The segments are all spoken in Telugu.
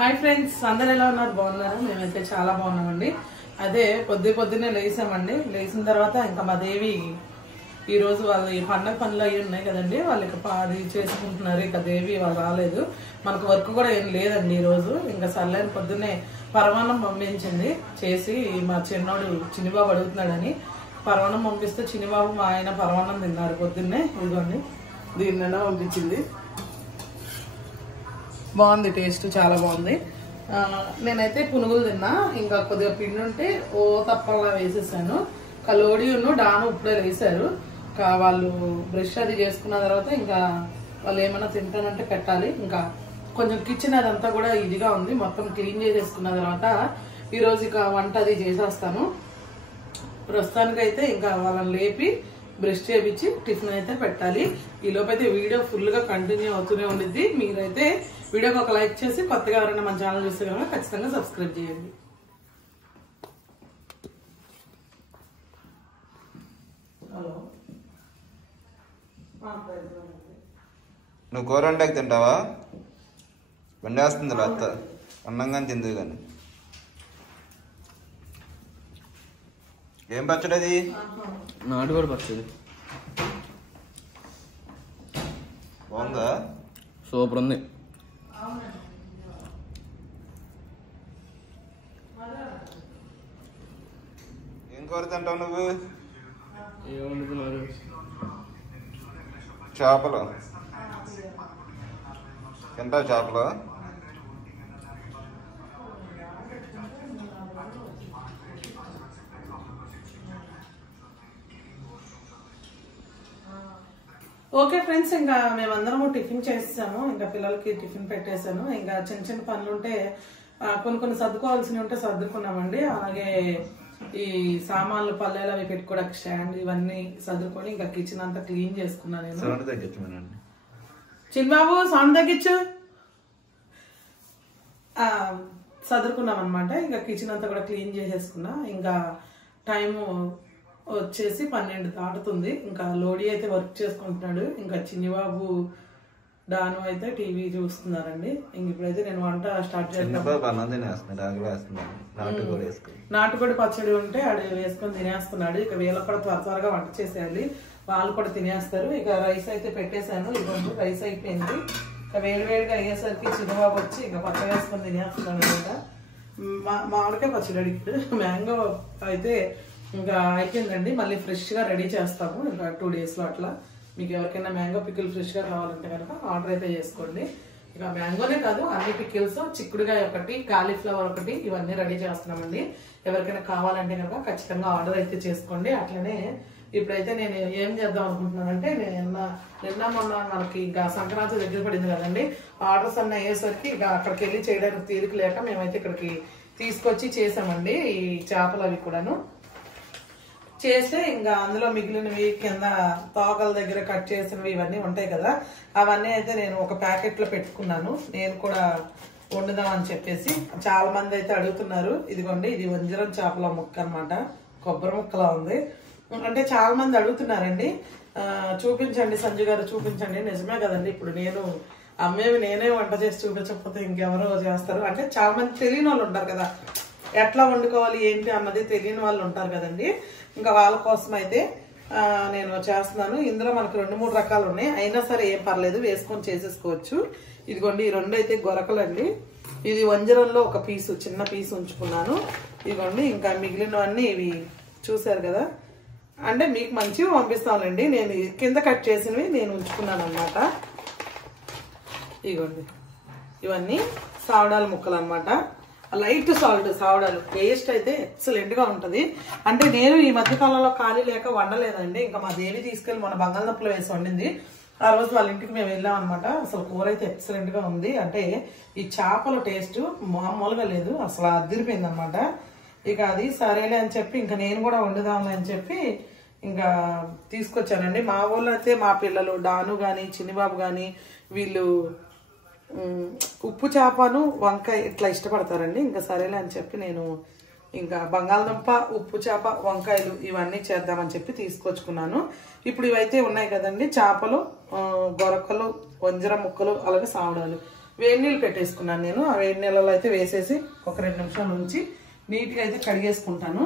హాయ్ ఫ్రెండ్స్, అందరు ఎలా ఉన్నారు? బాగున్నారా? మేమైతే చాలా బాగున్నామండి. అదే పొద్దున్నే లేసామండి. లేచిన తర్వాత ఇంకా మా దేవి ఈ రోజు వాళ్ళు ఈ పండగ పనులు అవి ఉన్నాయి కదండి, వాళ్ళు ఇక అది చేసుకుంటున్నారు. ఇక దేవి వాళ్ళు రాలేదు, మనకు వర్క్ కూడా ఏం లేదండి ఈ రోజు. ఇంకా సర్లేని పొద్దున్నే పరమాన్నం పంపించింది చేసి. మా చిన్నోడు చిన్నిబాబు అడుగుతున్నాడని పరమాన్నం పంపిస్తే చిన్నిబాబు మా ఆయన పరమాన్నం తిన్నారు పొద్దున్నే. ఇదిగోండి, దీన్నైనా పంపించింది. బాగుంది, టేస్ట్ చాలా బాగుంది. నేనైతే పునుగులు తిన్నా. ఇంకా కొద్దిగా పిండి ఉంటే ఓ తప్పలా వేసేసాను. కలోడిను డాను ఇప్పుడే వేసారు. వాళ్ళు బ్రష్ అది చేసుకున్న తర్వాత ఇంకా వాళ్ళు ఏమైనా తింటానంటే పెట్టాలి. ఇంకా కొంచెం కిచెన్ అదంతా కూడా ఇదిగా ఉంది, మొత్తం క్లీన్ చేసేసుకున్న తర్వాత ఈరోజు ఇక వంట అది చేసేస్తాను. ప్రస్తుతానికైతే ఇంకా వాళ్ళని లేపి బ్రష్ చేయించి టిఫిన్ అయితే పెట్టాలి. ఈ లోపైతే వీడియో ఫుల్ గా కంటిన్యూ అవుతూనే ఉండిద్ది. మీరైతే వీడియోకి ఒక లైక్ చేసి కొత్తగా ఎవరైనా మన ఛానల్ చూస్తే కనుక ఖచ్చితంగా సబ్స్క్రైబ్ చేయండి. హలో, నువ్వు కూర వండాక తింటావా? వండేస్తుంది అత్త, అన్నంగా తింది. కానీ ఏం పచ్చడి అది? నాటుకోడి పచ్చడి. బాగుందా? సూపర్ ఉంది. ఏం కూర తింటావు నువ్వు? ఏమనుకున్నారు? చేపలు తింటావు? చేపలు ఓకే ఫ్రెండ్స్, ఇంకా మేమందరము టిఫిన్ చేసాము. ఇంకా పిల్లలకి టిఫిన్ పెట్టేశాను. ఇంకా చిన్న చిన్న పనులు ఉంటే కొన్ని సర్దుకోవాల్సినవి ఉంటే సర్దుకున్నామండి. అలాగే ఈ సామాన్లు పల్లెలు అవి పెట్టుకోవడానికి స్టాండ్ ఇవన్నీ సర్దుకొని ఇంకా కిచెన్ అంతా క్లీన్ చేసుకున్నాను నేను. చిన్నబాబు సౌండ్ తగ్గించు. సర్దుకున్నాం అనమాట. ఇంకా కిచెన్ అంతా కూడా క్లీన్ చేసేసుకున్నా. ఇంకా టైము వచ్చేసి 12 దాటుతుంది. ఇంకా లోడీ అయితే వర్క్ చేసుకుంటున్నాడు. ఇంకా చిన్నిబాబు డాను అయితే టీవీ చూస్తున్నారండి. ఇంక ఇప్పుడైతే నేను వంట స్టార్ట్ చేస్తాను. నాటుకోడి పచ్చడి ఉంటే అది వేసుకొని తినేస్తున్నాడు. ఇక వీళ్ళకి కూడా త్వరగా వంట చేసేయాలి, వాళ్ళు కూడా తినేస్తారు. ఇక రైస్ అయితే పెట్టేశాను. ఇవ్వండి, రైస్ అయిపోయింది. ఇక వేడివేడిగా అయ్యేసరికి చిన్నబాబు వచ్చి ఇక పచ్చ వేసుకొని తినేస్తున్నాడు అనమాట. మామిడికాయ పచ్చడి అడిగాడు. మ్యాంగో అయితే ఇంకా అయిపోయిందండి. మళ్ళీ ఫ్రెష్ గా రెడీ చేస్తాము ఇంకా 2 days లో అట్లా. మీకు ఎవరికైనా మ్యాంగో పికిల్ ఫ్రెష్ గా కావాలంటే కనుక ఆర్డర్ అయితే చేసుకోండి. ఇక మ్యాంగోనే కాదు, అన్ని పికిల్స్, చిక్కుడుకాయ ఒకటి, కాలీఫ్లవర్ ఒకటి, ఇవన్నీ రెడీ చేస్తున్నామండి. ఎవరికైనా కావాలంటే కనుక ఖచ్చితంగా ఆర్డర్ అయితే చేసుకోండి. అట్లనే ఇప్పుడైతే నేను ఏం చేద్దాం అనుకుంటున్నానంటే, నిన్న మొన్న మనకి ఇంకా సంక్రాంతి దగ్గర పడింది కదండి. ఆర్డర్స్ అన్నీ అయ్యేసరికి ఇక అక్కడికి వెళ్ళి చేయడానికి తీరిక లేక మేమైతే ఇక్కడికి తీసుకొచ్చి చేసామండి. ఈ చేపలు అవి కూడాను చేస్తే ఇంకా అందులో మిగిలినవి కింద తోకల దగ్గర కట్ చేసినవి ఇవన్నీ ఉంటాయి కదా, అవన్నీ అయితే నేను ఒక ప్యాకెట్ లో పెట్టుకున్నాను. నేను కూడా వండుదాం అని చెప్పేసి. చాలా మంది అయితే అడుగుతున్నారు. ఇదిగోండి, ఇది వంజరం చేపల ముక్క అనమాట, కొబ్బరి ముక్కలా ఉంది. అంటే చాలా మంది అడుగుతున్నారండి, చూపించండి సంజు గారు చూపించండి. నిజమే కదండి, ఇప్పుడు నేను అమ్మేవి నేనే వంట చేసి చూపించకపోతే ఇంకెవరో చేస్తారు. అంటే చాలా మంది తెలియని వాళ్ళు ఉంటారు కదా, ఎట్లా వండుకోవాలి ఏంటి అన్నది తెలియని వాళ్ళు ఉంటారు కదండి. ఇంకా వాళ్ళ కోసం అయితే నేను చేస్తున్నాను. ఇందులో మనకు 2-3 రకాలు ఉన్నాయి, అయినా సరే ఏం పర్లేదు, వేసుకొని చేసేసుకోవచ్చు. ఇదిగోండి, ఈ 2 అయితే గొరకలండి. ఇది వంజరంలో ఒక పీసు, చిన్న పీసు ఉంచుకున్నాను. ఇదిగోండి, ఇంకా మిగిలినవన్నీ ఇవి చూసారు కదా. అంటే మీకు మంచివి పంపిస్తానండి. నేను కింద కట్ చేసినవి నేను ఉంచుకున్నాను అనమాట. ఇదిగోండి, ఇవన్నీ సావడాల ముక్కలు అనమాట. లైట్ సాల్ట్ సావడాలు, టేస్ట్ అయితే ఎక్సలెంట్ గా ఉంటది. అంటే నేను ఈ మధ్య కాలంలో ఖాళీ లేక వండలేదండి. ఇంకా మా దేవి తీసుకెళ్లి మన బంగాళదుంపలు వేసి వండింది. ఆ రోజు వాళ్ళ ఇంటికి మేము వెళ్ళాం అనమాట. అసలు కూర అయితే ఎక్సలెంట్ గా ఉంది. అంటే ఈ చేపల టేస్ట్ మామూలుగా లేదు, అసలు అదిరిపోయింది అనమాట. ఇక అది సరేలే అని చెప్పి ఇంకా నేను కూడా వండుదాము అని చెప్పి ఇంకా తీసుకొచ్చానండి. మా ఊళ్ళో అయితే మా పిల్లలు డాను గాని చిన్నిబాబు గాని వీళ్ళు ఉప్పు చేపను వంకాయ ఇట్లా ఇష్టపడతారండి. ఇంకా సరేలే అని చెప్పి నేను ఇంకా బంగాళదుంప, ఉప్పు చేప, వంకాయలు ఇవన్నీ చేద్దామని చెప్పి తీసుకొచ్చుకున్నాను. ఇప్పుడు ఇవైతే ఉన్నాయి కదండి, చేపలు, గొరకలు, వంజర ముక్కలు, అలాగే సావడాలు. వేడి నీళ్ళు పెట్టేసుకున్నాను నేను. ఆ వేడి నీళ్ళలో అయితే వేసేసి ఒక 2 నిమిషాల నుంచి నీట్గా అయితే కడిగేసుకుంటాను.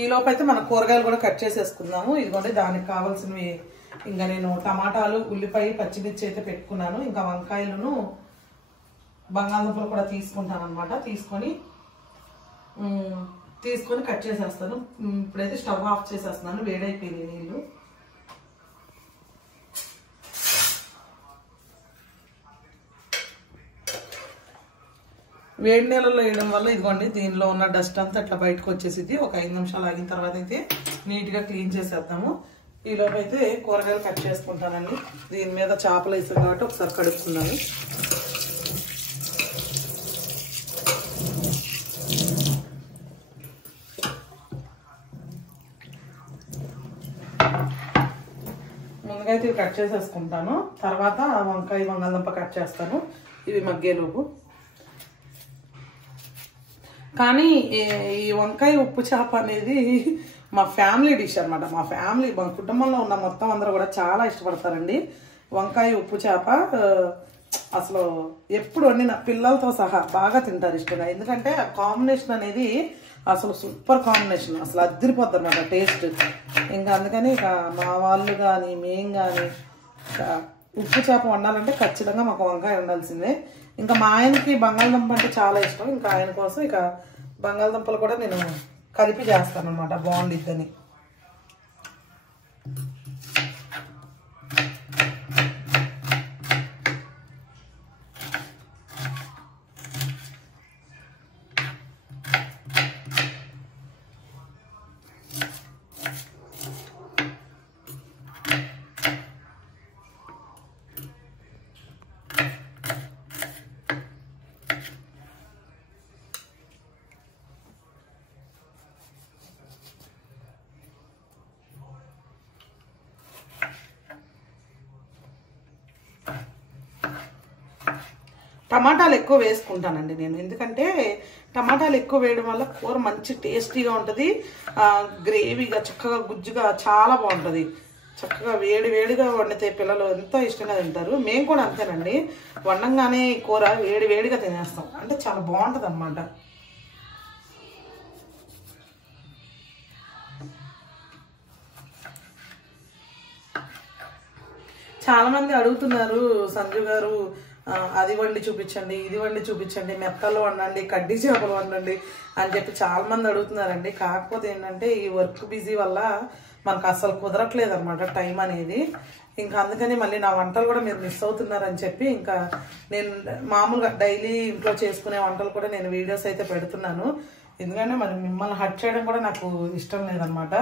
ఈ లోపు అయితే మన కూరగాయలు కూడా కట్ చేసేసుకుందాము. ఇదిగోండి దానికి కావాల్సినవి ఇంకా నేను టమాటాలు, ఉల్లిపాయ, పచ్చిమిర్చి అయితే పెట్టుకున్నాను. ఇంకా వంకాయలను, బంగాళదుంపలు కూడా తీసుకుంటాను అనమాట. తీసుకొని కట్ చేసేస్తాను. ఇప్పుడైతే స్టవ్ ఆఫ్ చేసేస్తున్నాను. వేడైపోయింది నీళ్ళు. వేడి నీళ్ళలో వేయడం వల్ల ఇదిగోండి దీనిలో ఉన్న డస్ట్ అంతా అట్లా బయటకు వచ్చేసింది. ఒక 5 నిమిషాలు ఆగిన తర్వాత అయితే నీట్గా క్లీన్ చేసేద్దాము. ఈలోపు అయితే కూరగాయలు కట్ చేసుకుంటానండి. దీని మీద చేపలు వేసాం కాబట్టి ఒకసారి కడుక్కున్నాను. ముందుగా అయితే ఇవి కట్ చేసేసుకుంటాను. తర్వాత వంకాయ, బంగాళదుంప కట్ చేస్తాను ఇవి మగ్గేలోపు. కానీ ఈ వంకాయ ఉప్పు చేప అనేది మా ఫ్యామిలీ డిష్ అనమాట. మా కుటుంబంలో ఉన్న మొత్తం అందరూ కూడా చాలా ఇష్టపడతారండి వంకాయ ఉప్పు చేప. అసలు ఎప్పుడు వండిన పిల్లలతో సహా బాగా తింటారు ఇష్టంగా. ఎందుకంటే ఆ కాంబినేషన్ అనేది అసలు సూపర్ కాంబినేషన్, అసలు అద్దరిపోద్ది అనమాట టేస్ట్. ఇంకా అందుకని ఇక మా వాళ్ళు కానీ మేము కానీ ఉప్పు చేప వండాలంటే ఖచ్చితంగా మాకు వంకాయ ఉండాల్సిందే. ఇంకా మా ఆయనకి బంగాళదుంప అంటే చాలా ఇష్టం. ఇంకా ఆయన కోసం ఇక బంగాళదుంపలు కూడా నేను కలిపి చేస్తాను అనమాట, బాగుండిద్దని. టమాటాలు ఎక్కువ వేసుకుంటానండి నేను. ఎందుకంటే టమాటాలు ఎక్కువ వేయడం వల్ల కూర మంచి టేస్టీగా ఉంటుంది. గ్రేవీగా చక్కగా గుజ్జుగా చాలా బాగుంటుంది. చక్కగా వేడిగా వండితే పిల్లలు ఎంతో ఇష్టంగా తింటారు. మేము కూడా అంతేనండి. వండంగానే కూర వేడిగా తినేస్తాం. అంటే చాలా బాగుంటుంది అన్నమాట. చాలా మంది అడుగుతున్నారు, సంజు గారు అది వండి చూపించండి, ఇది వండి చూపించండి, మెత్తలు వండండి, కడ్డీ చేపలు వండండి అని చెప్పి చాలా మంది అడుగుతున్నారండి. కాకపోతే ఏంటంటే ఈ వర్క్ బిజీ వల్ల మనకు అసలు కుదరట్లేదు అనమాట టైం అనేది. ఇంకా అందుకని మళ్ళీ నా వంటలు కూడా మీరు మిస్ అవుతున్నారని చెప్పి ఇంకా నేను మామూలుగా డైలీ ఇంట్లో చేసుకునే వంటలు కూడా నేను వీడియోస్ అయితే పెడుతున్నాను. ఎందుకంటే మరి మిమ్మల్ని హట్ చేయడం కూడా నాకు ఇష్టం లేదనమాట.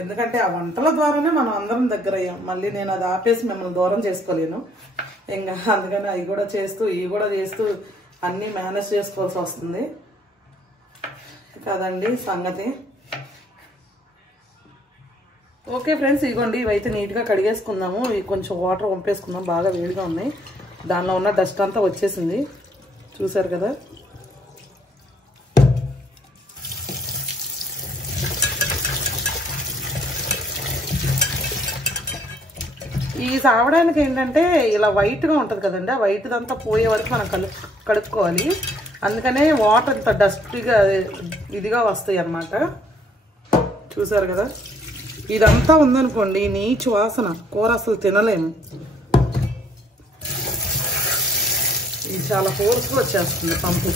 ఎందుకంటే ఆ వంటల ద్వారానే మనం అందరం దగ్గర అయ్యాం. మళ్ళీ నేను అది ఆపేసి మిమ్మల్ని దూరం చేసుకోలేను. ఇంకా అందుకని అవి కూడా చేస్తూ ఇవి కూడా చేస్తూ అన్నీ మేనేజ్ చేసుకోవాల్సి వస్తుంది కదండి సంగతి. ఓకే ఫ్రెండ్స్, ఇదిగోండి ఇవైతే నీట్గా కడిగేసుకుందాము. ఇవి కొంచెం వాటర్ పంపేసుకుందాం, బాగా వేడిగా ఉన్నాయి. దానిలో ఉన్న డస్ట్ అంతా వచ్చేసింది, చూసారు కదా. ఈ సావడానికి ఏంటంటే ఇలా వైట్గా ఉంటుంది కదండి, ఆ వైట్దంతా పోయే వరకు మనం కడుక్కోవాలి. అందుకనే వాటర్ అంత డస్ట్గా ఇదిగా వస్తాయి అన్నమాట. చూసారు కదా, ఇదంతా ఉందనుకోండి నీచు వాసన, కూర అసలు తినలేము. ఇది చాలా ఫోర్స్గా వచ్చేస్తుంది పంపు.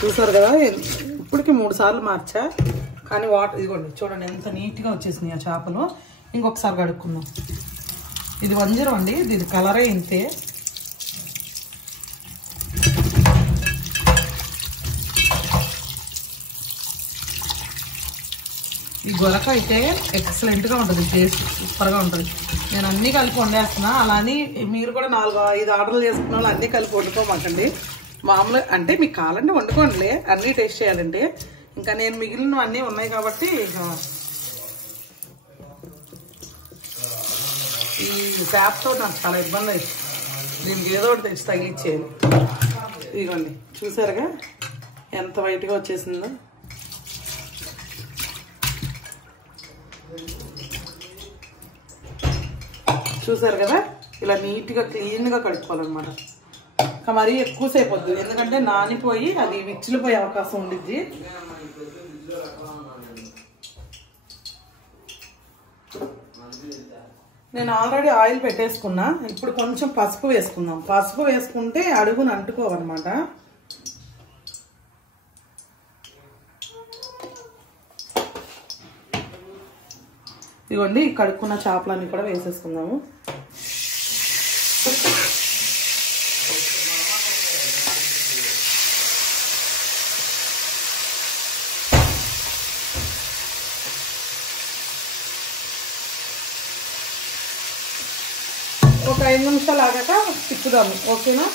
చూసారు కదా, ఇప్పటికి 3 సార్లు మార్చా. కానీ వాటర్ ఇదిగోండి చూడండి ఎంత నీట్గా వచ్చేసినాయి ఆ చేపలు. ఇంకొకసారి కడుక్కుందాం. ఇది వంజరం అండి, దీని కలరే ఇంతే. ఈ గొరక అయితే ఎక్సలెంట్గా ఉంటుంది, టేస్ట్ సూపర్గా ఉంటుంది. నేను అన్నీ కలిపి వండేస్తున్నా. అలాని మీరు కూడా 4-5 ఆర్డర్లు చేసుకున్న వాళ్ళు అన్నీ కలిపి వండుకోమాకండి. మామూలుగా అంటే మీకు కావాలంటే వండుకోండిలే, అన్నీ టేస్ట్ చేయాలంటే. ఇంకా నేను మిగిలినవి అన్నీ ఉన్నాయి కాబట్టి ఈ ట్యాప్తో నాకు చాలా ఇబ్బంది అవుతుంది. దీనికి ఏదో ఒకటి తెచ్చి తగిలిచ్చేయాలి. ఇదిగోండి చూసారుగా, ఎంత వైట్గా వచ్చేసిందో. చూసారు కదా, ఇలా నీట్గా క్లీన్గా కడుక్కోవాలన్నమాట. ఇంకా మరీ ఎక్కువసేపు వద్దు, ఎందుకంటే నానిపోయి అది విచ్చిలిపోయే అవకాశం ఉండిద్ది. నేను ఆల్రెడీ ఆయిల్ పెట్టేసుకున్నా. ఇప్పుడు కొంచెం పసుపు వేసుకుందాం. పసుపు వేసుకుంటే అడుగును అంటుకోవన్నమాట. ఇదిగోండి, కడుక్కున్న చేపలన్నీ కూడా వేసేసుకుందాము. ఒక 5 నిమిషాలు ఆగాక తిప్పుదాము, ఓకేనా?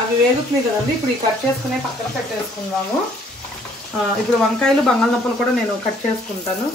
అవి వేగుతున్నాయి కదండి, ఇప్పుడు ఈ కట్ చేసుకునే పక్కన పెట్టేసుకుందాము. ఇప్పుడు వంకాయలు బంగాళదుంపలు కూడా నేను కట్ చేసుకుంటాను.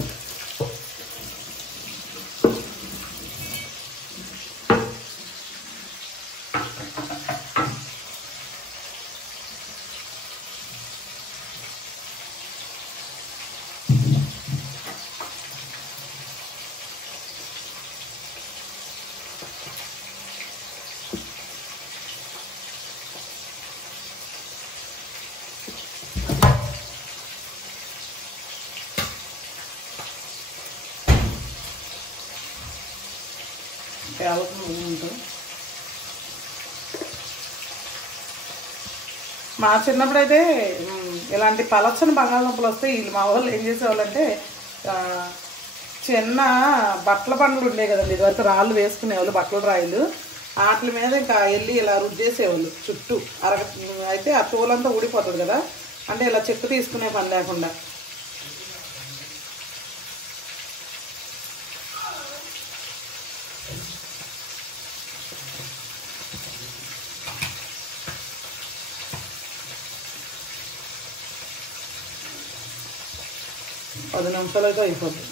మా చిన్నప్పుడు అయితే ఇలాంటి పలచని బంగాళదుంపలు వస్తే వీళ్ళు మా వాళ్ళు ఏం చేసేవాళ్ళంటే చిన్న బట్టల పండ్లు ఉండే కదండి, ఇదివరకు రాళ్ళు వేసుకునేవాళ్ళు, బట్టల రాయిలు. వాటి మీద ఇంకా వెళ్ళి ఇలా రుద్దేసేవాళ్ళు చుట్టూ అయితే ఆ తోలంతా ఊడిపోతుంది కదా, అంటే ఇలా చెక్కు తీసుకునే పని లేకుండా. పది నిమిషాలు అయితే అయిపోతుంది.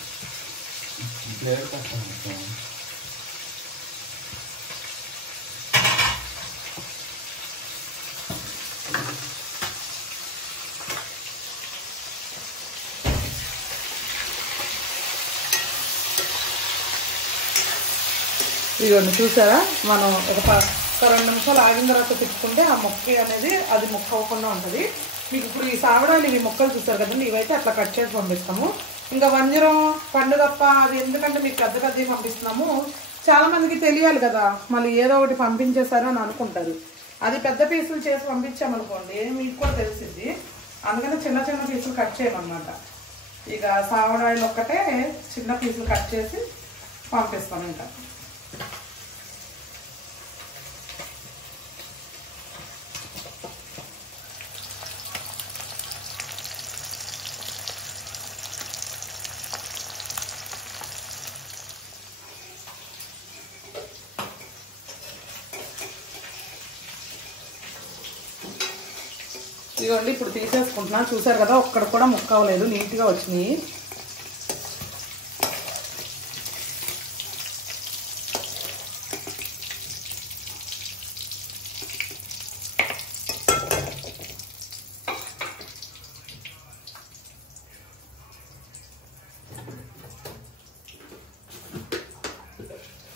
ఇదిగోండి, చూసారా, మనం ఒక 2 నిమిషాలు ఆగిన తర్వాత తిప్పుకుంటే ఆ ముక్క అనేది అది ముక్క అవ్వకుండా ఉంటుంది. మీకు ఇప్పుడు ఈ సావడాలు ఇవి ముక్కలు చూస్తారు కదండి, ఇవైతే అట్లా కట్ చేసి పంపిస్తాము. ఇంకా వంజరం పండుగప్ప అది ఎందుకంటే మీకు పెద్ద పెద్దవి పంపిస్తున్నాము. చాలా మందికి తెలియాలి కదా, మళ్ళీ ఏదో ఒకటి పంపించేశారు అని అనుకుంటారు. అది పెద్ద పీసులు చేసి పంపించామనుకోండి మీకు కూడా తెలిసింది. అందుకని చిన్న చిన్న పీసులు కట్ చేయమన్నమాట. ఇక సావడాయిలు ఒక్కటే చిన్న పీసులు కట్ చేసి పంపిస్తాం. ఇంకా ఇదిగోండి, ఇప్పుడు తీసేసుకుంటున్నా. చూసారు కదా, ఒక్కడ కూడా ముక్క అవ్వలేదు, నీట్గా వచ్చినాయి.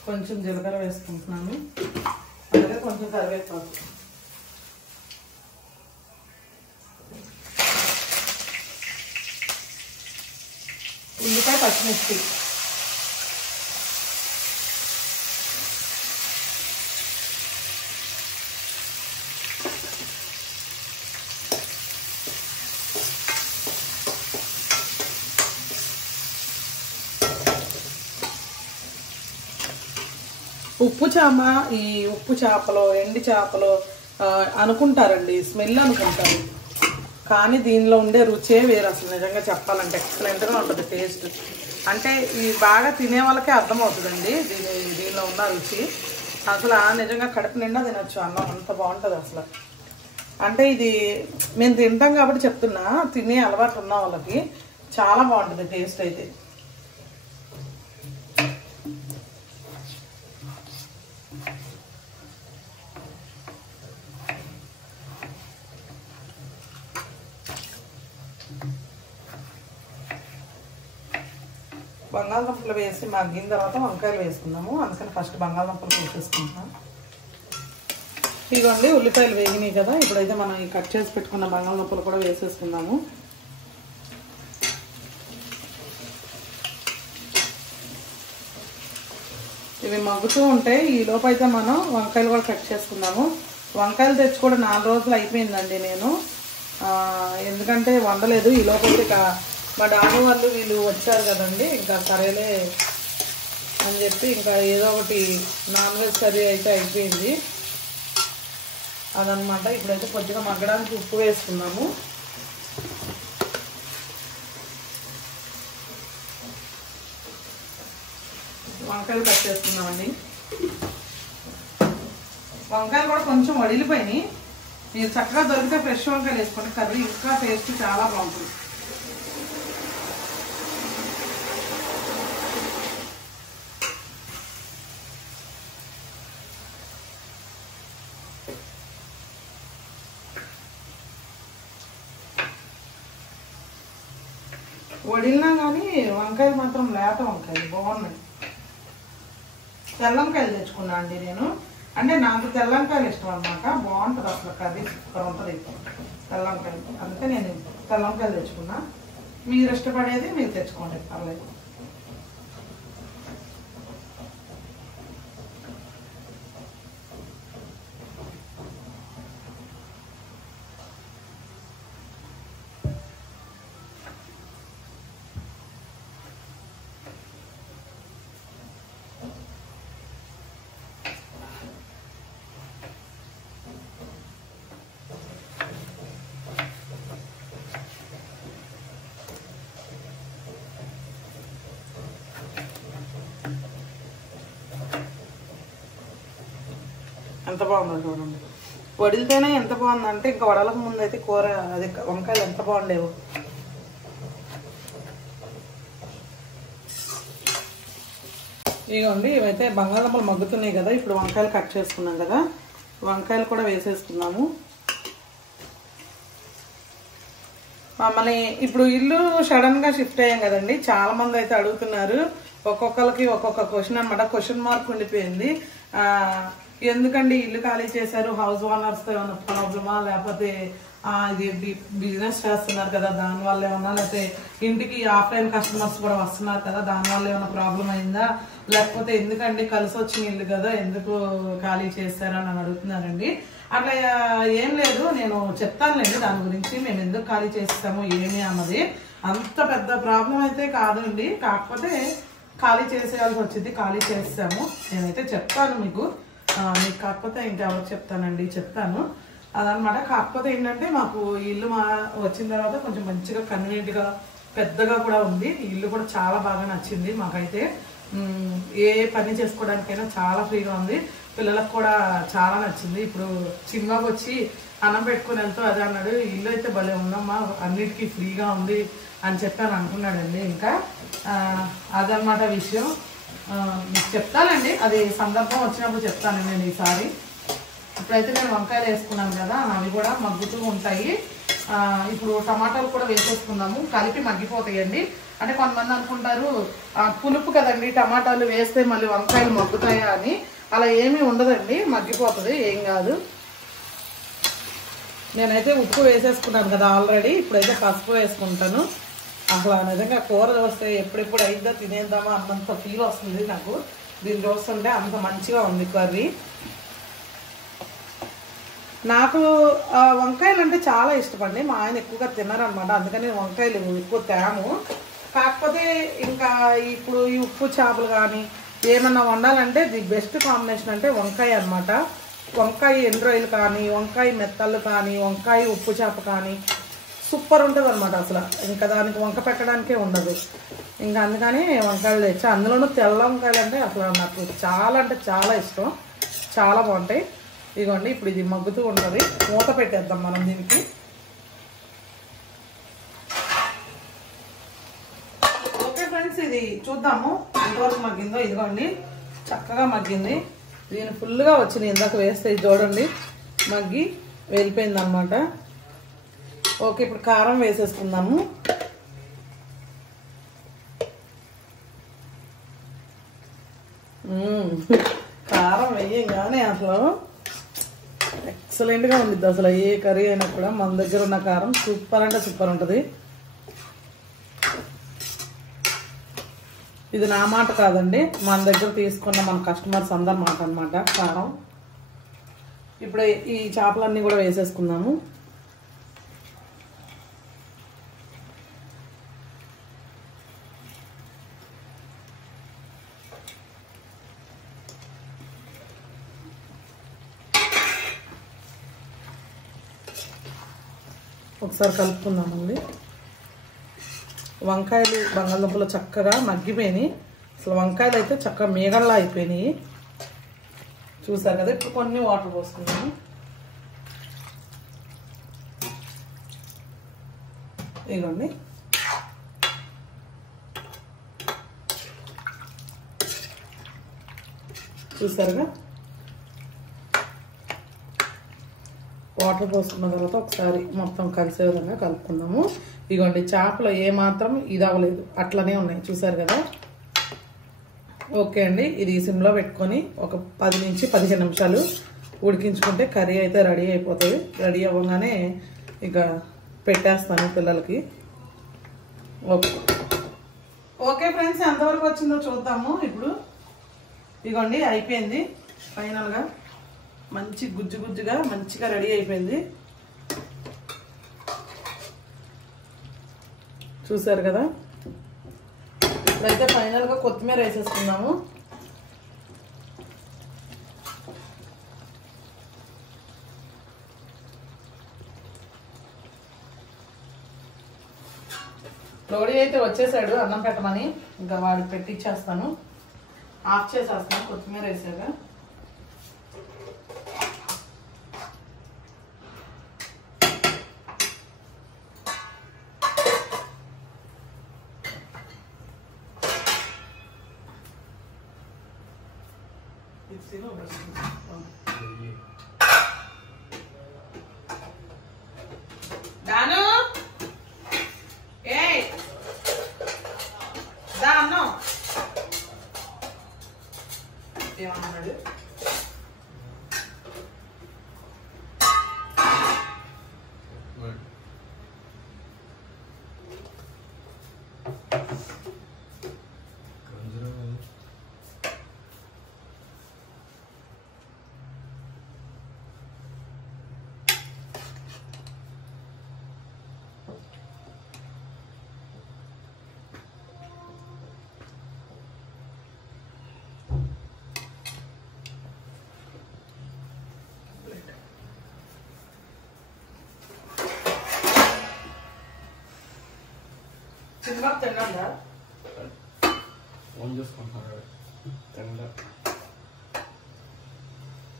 కొంచెం జీలకర్ర వేసుకుంటున్నాను, అలాగే కొంచెం కరివేపాకు. ఉల్లిపాయ, పచ్చిమిర్చి. ఉప్పు చామ, ఈ ఉప్పు చేపలు, ఎండి చేపలు అనుకుంటారండి, స్మెల్ అనుకుంటారు. కానీ దీనిలో ఉండే రుచే వేరు. అసలు నిజంగా చెప్పాలంటే ఎక్సలెంట్గా ఉంటుంది టేస్ట్. అంటే ఈ బాగా తినే వాళ్ళకే అర్థమవుతుందండి దీనిలో ఉన్న రుచి. అసలు నిజంగా కడుపు నిండా తినొచ్చు అన్నం, అంత బాగుంటుంది అసలు. అంటే ఇది మేము తింటాం కాబట్టి చెప్తున్నా, తినే అలవాటు ఉన్న వాళ్ళకి చాలా బాగుంటుంది టేస్ట్ అయితే. బంగాళదుంపలు వేసి మగ్గిన తర్వాత వంకాయలు వేసుకుందాము. అందుకని ఫస్ట్ బంగాళదుంపలు వేసేసుకుంటాం. ఇదిగోండి ఉల్లిపాయలు వేగినాయి కదా, ఇప్పుడైతే మనం ఈ కట్ చేసి పెట్టుకున్న బంగాళదుంపలు కూడా వేసేసుకుందాము. ఇవి మగ్గుతూ ఉంటాయి. ఈ లోపు అయితే మనం వంకాయలు కూడా కట్ చేసుకుందాము. వంకాయలు తెచ్చి కూడా 4 రోజులు అయిపోయిందండి నేను, ఎందుకంటే వండలేదు. ఈ లోపు అయితే మా డాడీ వాళ్ళు వీళ్ళు వచ్చారు కదండి, ఇంకా సరేలే అని చెప్పి ఇంకా ఏదో ఒకటి నాన్ వెజ్ కర్రీ అయితే అయిపోయింది అదనమాట. ఇప్పుడైతే కొద్దిగా మగ్గడానికి ఉప్పు వేసుకున్నాము. వంకాయలు కట్ చేసుకున్నామండి. వంకాయలు కూడా కొంచెం వడిలిపోయినాయి. మీరు చక్కగా దొరికితే ఫ్రెష్ వంకాయలు వేసుకోండి, కర్రీ ఇంకా టేస్ట్ చాలా బాగుంటుంది. వడిలినా కానీ వంకాయలు మాత్రం లేత వంకాయలు బాగున్నాయి. తెల్లంకాయలు తెచ్చుకున్నా అండి నేను, అంటే నాకు తెల్లంకాయలు ఇష్టం అనమాట. బాగుంటుంది అసలు కర్రీ, సూపర్ ఉంటుంది తెల్లంకాయలు. అందుకే నేను తెల్లంకాయలు తెచ్చుకున్నా. మీరు ఇష్టపడేది మీరు తెచ్చుకోండి, పర్లేదు. ఎంత బాగుందో చూడండి. వడిలితేనే ఎంత బాగుందంటే ఇంకా వడలకు ముందు అయితే కూర అది వంకాయలు ఎంత బాగుండేవు. ఇదిగోండి ఇవైతే బంగాళదుంపలు మగ్గుతున్నాయి కదా, ఇప్పుడు వంకాయలు కట్ చేసుకున్నాం కదా, వంకాయలు కూడా వేసేసుకున్నాము. మమ్మల్ని ఇప్పుడు ఇల్లు సడన్ గా షిఫ్ట్ అయ్యాం కదండి, చాలా మంది అయితే అడుగుతున్నారు. ఒక్కొక్కరికి ఒక్కొక్క క్వశ్చన్ అనమాట, క్వశ్చన్ మార్క్ ఉండిపోయింది. ఎందుకండి ఇల్లు ఖాళీ చేశారు, హౌస్ ఓనర్స్ తో ఏమైనా ప్రాబ్లమా, లేకపోతే ఇది బిజినెస్ చేస్తున్నారు కదా దానివల్ల ఏమన్నా, లేకపోతే ఇంటికి ఆఫ్లైన్ కస్టమర్స్ కూడా వస్తున్నారు కదా దానివల్ల ఏమైనా ప్రాబ్లం అయిందా, లేకపోతే ఎందుకండి కలిసి వచ్చిన ఇల్లు కదా ఎందుకు ఖాళీ చేస్తారని అని అడుగుతున్నారండి. అట్లా ఏం లేదు, నేను చెప్తానులేండి దాని గురించి, మేము ఎందుకు ఖాళీ చేస్తాము ఏమి అన్నది. అంత పెద్ద ప్రాబ్లం అయితే కాదండి, కాకపోతే ఖాళీ చేసేయాల్సి వచ్చింది, ఖాళీ చేస్తాము. నేనైతే చెప్తాను మీకు కాకపోతే ఇంకెవరికి చెప్తానండి, చెప్తాను అదనమాట. కాకపోతే ఏంటంటే మాకు ఇల్లు వచ్చిన తర్వాత కొంచెం మంచిగా కన్వీనియంట్ గా పెద్దగా కూడా ఉంది. ఇల్లు కూడా చాలా బాగా నచ్చింది మాకైతే. ఏ పని చేసుకోవడానికైనా చాలా ఫ్రీగా ఉంది. పిల్లలకు కూడా చాలా నచ్చింది. ఇప్పుడు చిన్నగా వచ్చి అన్నం పెట్టుకుని వెళ్తూ అదే అన్నాడు, ఇల్లు అయితే భలే ఉందమ్మా, అన్నిటికీ ఫ్రీగా ఉంది అని చెప్పాను అనుకున్నాడండి. ఇంకా అదనమాట విషయం. మీకు చెప్తానండి, అది సందర్భం వచ్చినప్పుడు చెప్తాను నేను ఈసారి. ఇప్పుడైతే నేను వంకాయలు వేసుకున్నాను కదా, అవి కూడా మగ్గుతూ ఉంటాయి. ఇప్పుడు టమాటాలు కూడా వేసేసుకుందాము, కలిపి మగ్గిపోతాయండి. అంటే కొంతమంది అనుకుంటారు పులుపు కదండి టమాటాలు వేస్తే మళ్ళీ వంకాయలు మగ్గుతాయా అని, అలా ఏమీ ఉండదండి, మగ్గిపోతుంది, ఏం కాదు. నేనైతే ఉప్పు వేసేసుకున్నాను కదా ఆల్రెడీ, ఇప్పుడైతే పసుపు వేసుకుంటాను. అసలు నిజంగా కూర చూస్తే ఎప్పుడెప్పుడు అయిద్దా తినేద్దామా అన్నంత ఫీల్ వస్తుంది నాకు దీన్ని చూస్తుంటే, అంత మంచిగా ఉంది కర్రీ. నాకు వంకాయలు అంటే చాలా ఇష్టపండి, మా ఆయన ఎక్కువగా తినరనమాట, అందుకని వంకాయలు ఎక్కువ తేము. కాకపోతే ఇంకా ఇప్పుడు ఈ ఉప్పు చేపలు కానీ ఏమన్నా వండాలంటే ది బెస్ట్ కాంబినేషన్ అంటే వంకాయ అనమాట. వంకాయ ఎండ్రాయిలు కానీ, వంకాయ మెత్తలు కానీ, వంకాయ ఉప్పు చేప కానీ సూపర్ ఉంటుంది అనమాట. అసలు ఇంకా దానికి వంక పెట్టడానికే ఉండదు. ఇంకా అందుకని వంకాయలు తెచ్చా, అందులోనూ తెల్ల వంకాయలు అంటే అసలు నాకు చాలా అంటే చాలా ఇష్టం, చాలా బాగుంటాయి. ఇదిగోండి ఇప్పుడు ఇది మగ్గుతూ ఉంటుంది, మూత పెట్టేద్దాం మనం దీనికి. ఓకే ఫ్రెండ్స్, ఇది చూద్దాము ఎంతవరకు మగ్గిందో. ఇదిగోండి చక్కగా మగ్గింది, దీని ఫుల్గా వచ్చింది. ఇందాక వేస్తే ఇది చూడండి మగ్గి వెళ్ళిపోయింది అనమాట. ఓకే ఇప్పుడు కారం వేసేసుకుందాము. కారం వేయంగానే అసలు ఎక్సలెంట్గా ఉండిద్ది. అసలు ఏ కర్రీ అయినా కూడా మన దగ్గర ఉన్న కారం సూపర్ అంటే సూపర్ ఉంటుంది. ఇది నా మాట కాదండి, మన దగ్గర తీసుకున్న మన కస్టమర్స్ అందరి మాట అనమాట కారం. ఇప్పుడు ఈ చేపలన్నీ కూడా వేసేసుకుందాము. ఒకసారి కలుపుకుందామండి. వంకాయలు బంగాళదుంపలు చక్కగా మగ్గిపోయినాయి. అసలు వంకాయలు అయితే చక్కగా మేగల్లా అయిపోయినాయి. చూసారు కదా. ఇప్పుడు కొన్ని వాటర్ పోసుకున్నాము. ఇదిగోండి. చూసారుగా. వాటర్ పోసుకున్న తర్వాత ఒకసారి మొత్తం కలిసే విధంగా కలుపుకుందాము. ఇదిగోండి, చేపలు ఏమాత్రం ఇది అవ్వలేదు, అట్లనే ఉన్నాయి. చూసారు కదా. ఓకే అండి, ఇది సిమ్లో పెట్టుకొని ఒక 10 నుంచి 15 నిమిషాలు ఉడికించుకుంటే కర్రీ అయితే రెడీ అయిపోతుంది. రెడీ అవ్వగానే ఇక పెట్టేస్తాను పిల్లలకి. ఓకే ఫ్రెండ్స్, ఎంతవరకు వచ్చిందో చూద్దాము. ఇప్పుడు ఇదిగోండి అయిపోయింది. ఫైనల్గా మంచి గుజ్జు గుజ్జుగా మంచిగా రెడీ అయిపోయింది. చూసారు కదా. ఇప్పుడైతే ఫైనల్గా కొత్తిమీర వేసేసుకుందాము. లోడీ అయితే వచ్చేసాడు అన్నం పెట్టమని. ఇంకా వాడికి పెట్టిచ్చేస్తాను. ఆఫ్ చేసేస్తాను కొత్తిమీర వేసాక. దాను ఏ దాను ఏమన్నాడు? సినిమా తిన్నాడా? ఫోన్ చూసుకుంటున్నాడు. తినడా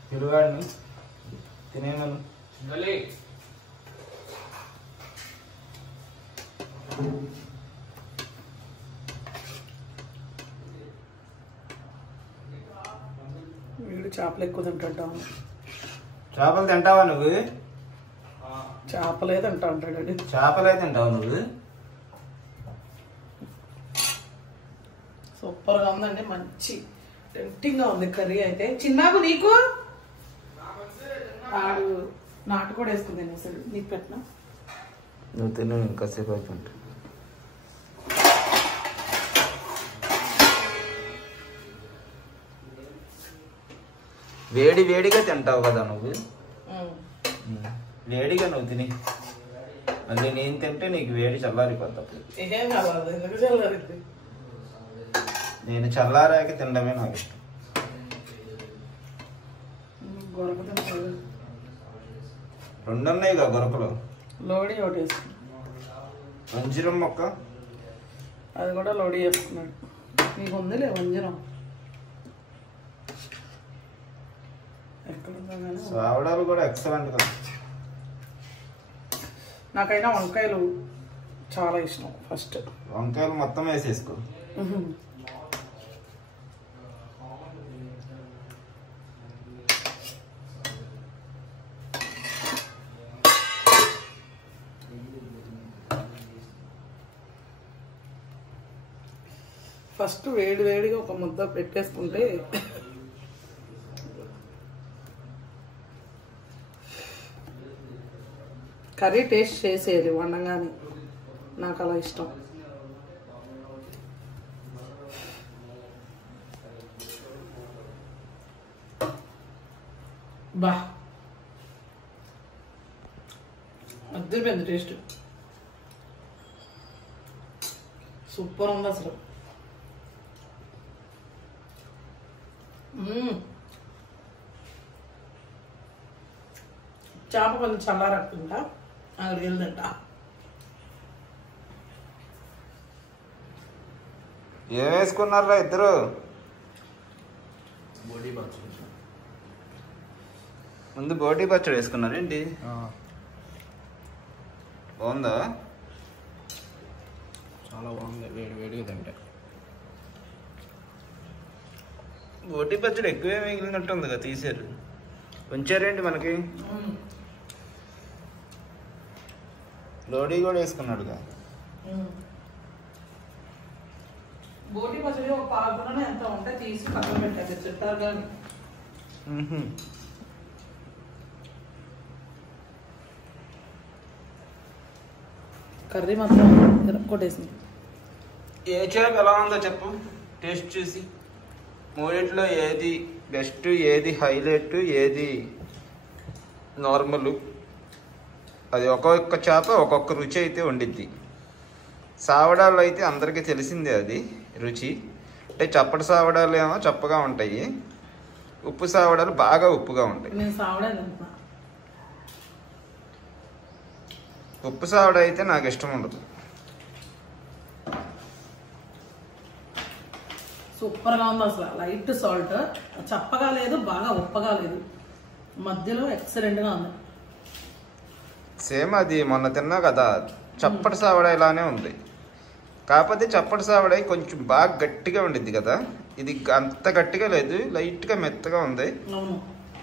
తిరుగాడిని తినేమను. వీడు చేపలు ఎక్కువ తింటాడు. చేపలు తింటావా నువ్వు? చేపలే తింటా ఉంటాడు. చేపలే తింటావా నువ్వు? సూపర్ గా ఉందండి. మంచి టెంప్టింగ్ గా ఉంది కర్రీ అయితే. చిన్నాకు నీకు ఆడు నాటు కూడా వేసుకుంది అసలు. నీకు పెట్టినా నువ్వు తిను, ఇంకాసేపు అయిపోయింది. వేడి వేడిగా తింటావు కదా నువ్వు. వేడిగా నువ్వు తిని మళ్ళీ నేను తింటే నీకు వేడి చల్లారిపోతుంది. ఏం కావాలి, ఎందుకు చల్లారిద్ది? నేను చల్లారాక తినడమే నాకు ఇష్టం. గొరక తింటాడు. 2 ఉన్నాయిగా గొరకలు. లోడీ ఒకటి వేసుకున్నాడు. వంజరం మొక్క అది కూడా లోడీ వేసుకున్నాడు. నీకు ఉందిలే వంజరం. ఎక్కడుందో కానీ సావడాలు కూడా ఎక్సలెంట్ కదా. నాకైనా వంకాయలు చాలా ఇష్టం. ఫస్ట్ వంకాయలు మొత్తం వేసేసుకో. ఫస్ట్ వేడిగా ఒక ముద్ద పెట్టేసుకుంటే కర్రీ టేస్ట్ చేసేది వండగానే, నాకు అలా ఇష్టం. బా అద్దరిపోయింది టేస్ట్, సూపర్ ఉంది అసలు. చేప కొంచెం చల్లారకుండా అక్కడికి వెళ్ళిందంట. ఏం వేసుకున్నారా ఇద్దరు? బోడీ పచ్చడి. ముందు బోటీ పచ్చడి వేసుకున్నారేంటి? బాగుందా? చాలా బాగుంది, వేడిగా తింటే. బోటీ పచ్చడి ఎక్కువే మిగిలినట్టుంది కదా, తీసారు. ఉంచారేంటి మనకి? లోడీ కూడా వేసుకున్నాడుగా. బోటి పచ్చడి ఒక పావులోనే ఎంత ఉంటే తీసి పక్కన పెట్టాలి, చెప్తారు కానీ. కర్రీ మాత్రం కొట్టేసింది. ఏ చేప ఎలా ఉందో చెప్పు, టేస్ట్ చూసి. మూడింట్లో ఏది బెస్ట్, ఏది హైలైట్, ఏది నార్మల్? అది ఒక్కొక్క చేప ఒక్కొక్క రుచి అయితే ఉండిద్ది. సావడాలు అయితే అందరికీ తెలిసిందే అది రుచి. అంటే చప్పటి సావడాలు ఏమో చప్పగా ఉంటాయి, ఉప్పు సావడాలు బాగా ఉప్పుగా ఉంటాయి. నేను సావడాలు అంటున్నా. ఉప్పు సావడ అయితే నాకు ఇష్టం ఉండదు. సూపర్గా ఉంది అసలు. లైట్ సాల్ట్, చప్పగా లేదు, బాగా ఉప్పగా లేదు, మధ్యలో ఎక్సలెంట్గా ఉంది. సేమ్ అది మొన్న తిన్నా కదా, చప్పటి సావడ ఇలానే ఉంది. కాకపోతే చప్పటి సావడ కొంచెం బాగా గట్టిగా ఉండిద్ది కదా, ఇది అంత గట్టిగా లేదు, లైట్గా మెత్తగా ఉంది. అవును,